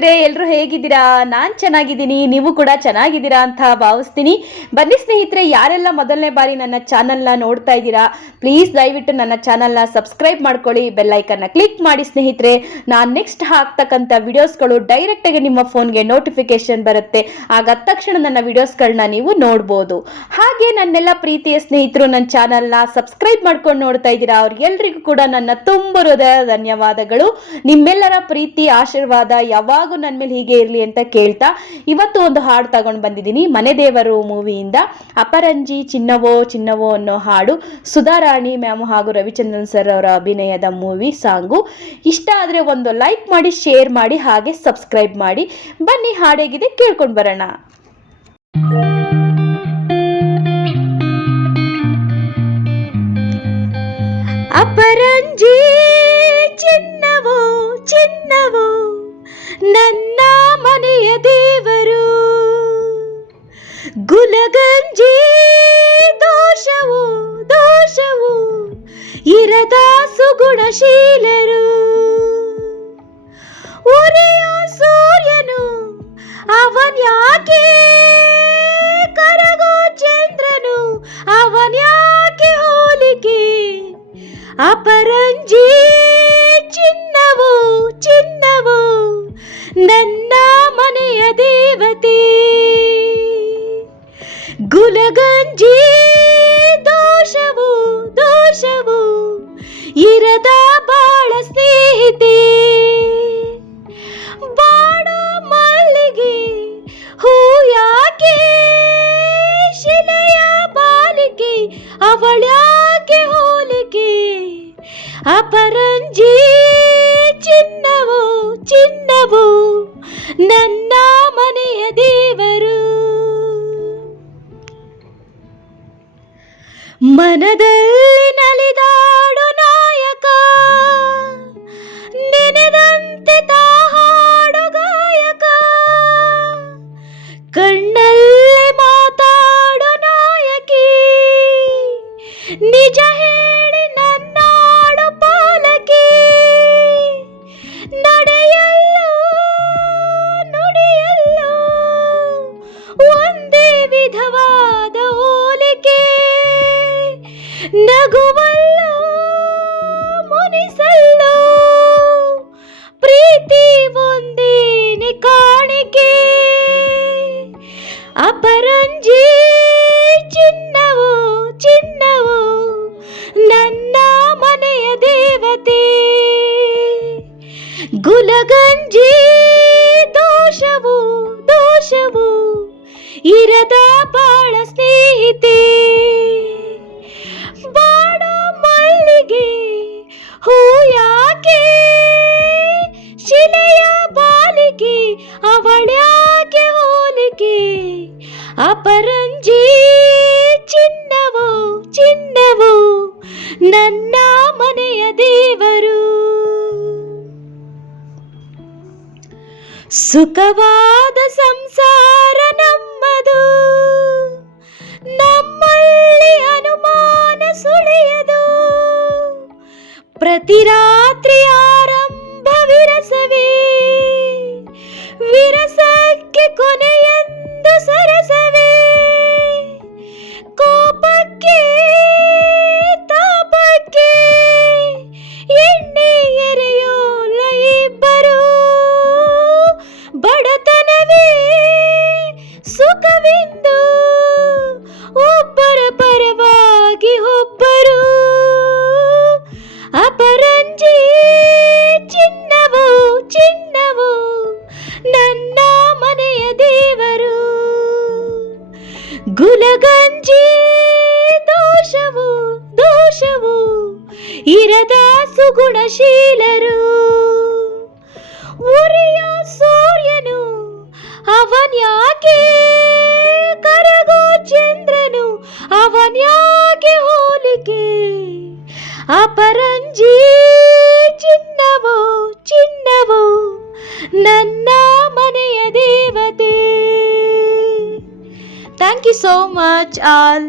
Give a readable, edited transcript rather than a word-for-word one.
ಸ್ನೇಹಿತರೆ, ಎಲ್ಲರೂ ಹೇಗಿದ್ದೀರಾ? ನಾನು ಚೆನ್ನಾಗಿದ್ದೀನಿ, ನೀವು ಕೂಡ ಚೆನ್ನಾಗಿದ್ದೀರಾ ಅಂತ ಭಾವಿಸ್ತೀನಿ. ಬನ್ನಿ ಸ್ನೇಹಿತರೆ, ಯಾರೆಲ್ಲ ಮೊದಲನೇ ಬಾರಿ ನನ್ನ ಚಾನಲ್ನ ನೋಡ್ತಾ ಇದ್ದೀರಾ, ಪ್ಲೀಸ್ ದಯವಿಟ್ಟು ನನ್ನ ಚಾನಲ್ನ ಸಬ್ಸ್ಕ್ರೈಬ್ ಮಾಡ್ಕೊಳ್ಳಿ, ಬೆಲ್ಲೈಕನ್ನ ಕ್ಲಿಕ್ ಮಾಡಿ ಸ್ನೇಹಿತರೆ. ನಾನು ನೆಕ್ಸ್ಟ್ ಹಾಕ್ತಕ್ಕಂಥ ವಿಡಿಯೋಸ್ಗಳು ಡೈರೆಕ್ಟಾಗಿ ನಿಮ್ಮ ಫೋನ್ಗೆ ನೋಟಿಫಿಕೇಶನ್ ಬರುತ್ತೆ. ಆಗ ತಕ್ಷಣ ನನ್ನ ವಿಡಿಯೋಸ್ಗಳನ್ನ ನೀವು ನೋಡ್ಬೋದು. ಹಾಗೆ ನನ್ನೆಲ್ಲ ಪ್ರೀತಿಯ ಸ್ನೇಹಿತರು ನನ್ನ ಚಾನಲ್ನ ಸಬ್ಸ್ಕ್ರೈಬ್ ಮಾಡ್ಕೊಂಡು ನೋಡ್ತಾ ಇದ್ದೀರಾ, ಅವ್ರಿಗೆಲ್ರಿಗೂ ಕೂಡ ನನ್ನ ತುಂಬ ಹೃದಯ ಧನ್ಯವಾದಗಳು. ನಿಮ್ಮೆಲ್ಲರ ಪ್ರೀತಿ ಆಶೀರ್ವಾದ ಯಾವಾಗೂ ನನ್ನ ಮೇಲೆ ಹೀಗೆ ಇರಲಿ ಅಂತ ಕೇಳ್ತಾ ಇವತ್ತು ಒಂದು ಹಾಡು ತಗೊಂಡು ಬಂದಿದ್ದೀನಿ. ಮನೆ ದೇವರು ಮೂವಿಯಿಂದ ಅಪರಂಜಿ ಚಿನ್ನವೋ ಚಿನ್ನವೋ ಅನ್ನೋ ಹಾಡು. ಸುಧಾರಾಣಿ ಮ್ಯಾಮ್ ಹಾಗೂ ರವಿಚಂದ್ರನ್ ಸರ್ ಅವರ ಅಭಿನಯದ ಮೂವಿ ಸಾಂಗು. ಇಷ್ಟ ಆದರೆ ಒಂದು ಲೈಕ್ ಮಾಡಿ, ಶೇರ್ ಮಾಡಿ, ಹಾಗೆ ಸಬ್ಸ್ಕ್ರೈಬ್ ಮಾಡಿ. ಬನ್ನಿ ಹಾಡೇಗಿದೆ ಕೇಳ್ಕೊಂಡು ಬರೋಣ. ಅಪರಂಜಿ ಚಿನ್ನವೋ ಚಿನ್ನವೋ ನನ್ನ ಮನೆಯ ದೇವರು, ಗುಲಗಂಜಿ ದೋಷವೋ ದೋಷವೋ ಇರದ ಸುಗುಣಶೀಲರು, ಉರಿಯೋ ಸೂರ್ಯನು ಅವನ್ಯಾಕೆ, ಕರಗೋ ಚಂದ್ರನು ಅವನ್ಯಾಕೆ ಹೋಲಿಕೆ, ಅಪರಂಜಿ ಚಿನ್ನವೋ ಚಿನ್ನವೋ ನನ್ನ ಮನೆಯ ದೇವತೆ, ಗುಲಗಂಜಿ ದೋಷವೋ ದೋಷವೋ ಇರದ ಬಾಳ ಸ್ನೇಹಿತೆ, ಬಾಡೋ ಮಲ್ಲಿಗೆ ಹೂ ಯಾಕೆ, ಶಿಲೆಯ ಬಾಲಿಕೆ ಅವಳ್ಯಾಕೆ ಹೋಲಿಕೆ, ಅಪರಂಜಿ ಚಿನ್ನವೋ ಚಿನ್ನವೋ ನನ್ನ ಮನೆಯ ದೇವರು. ಮನದಲ್ಲಿ ನಲಿದಾಡು ನಾಯಕ, ನೆನೆದಂತೆ ತಾಹಾಡು ಗಾಯಕ, ಕಣ್ಣಲ್ಲೇ ಮಾತಾಡು ನಾಯಕಿ, ನಿಜ ಹೇಳಿ ನನ್ನಾಡು ಪಾಲಕಿ, ನಡೆಯಲ್ಲೋ ನುಡಿಯಲ್ಲೋ ಒಂದೇ ವಿಧವಾದ ಹೋಲಿಕೆ, ನಗುವಲ್ಲೋ ಮುನಿಸಲ್ಲೋ ಪ್ರೀತಿ ಒಂದೇನೆ ಕಾಣಿಕೆ, ಅಪರಂಜಿ ಚಿನ್ನವೋ ಚಿನ್ನವೋ ನನ್ನ ಮನೆಯ ದೇವತೆ, ಗುಲಗಂಜಿ ದೋಷವೋ ದೋಷವೋ ಇರದ ಬಾಳ ಸ್ನೇಹಿತೆ, ಬಾಡೋ ಮಲ್ಲಿಗೆ ಹೂ ಯಾಕೆ, ಶಿಲೆಯ ಬಾಲಿಕೆ ಅವಳ್ಯಾಕೆ ಹೋಲಿಕೆ, ಅಪರಂಜಿ ಚಿನ್ನವೋ ಚಿನ್ನವೋ ನನ್ನ ಮನೆಯ ದೇವರು. ಸುಖವಾದ ಸಂಸಾರ ನಮ್ಮದು, ನಮ್ಮಲ್ಲಿ ಅನುಮಾನ ಸುಳಿಯದು, ಪ್ರತಿ ರಾತ್ರಿ ಆರಂಭ ವಿರಸವೇ, ವಿರಸಕ್ಕೆ ಕೊನೆಯೆಂದು ಸರಸವೇ, ಕೋಪಕ್ಕೆ ತಾಪಕ್ಕೆ ಎಣ್ಣೆ ಎರೆಯೋಲ್ಲ ಇಬ್ಬರು, ಬಡತನವೇ ಸುಖವೆಂದು ಒಬ್ಬರ ಪರವಾಗಿ ಒಬ್ಬರು, ಅಪರಂಜಿ ಚಿನ್ನವೋ ಚಿನ್ನವೋ ನನ್ನ ಮನೆಯ ದೇವರು, ಗುಲಗಂಜಿ ದೋಷವೋ ದೋಷವೋ ಇರದ ಸುಗುಣಶೀಲರು, ಉರಿಯೋ ಸೂರ್ಯನು ಅವನ್ಯಾಕೆ, ಕರಗೋ ಚಂದ್ರನು ಅವನ್ಯಾಕೆ ಹೋಲಿಕೆ, ಅಪರಂಜಿ ಚಿನ್ನವೋ ಚಿನ್ನವೋ ನನ್ನ ಮನೆಯ ದೇವತೆ. Thank you so much all.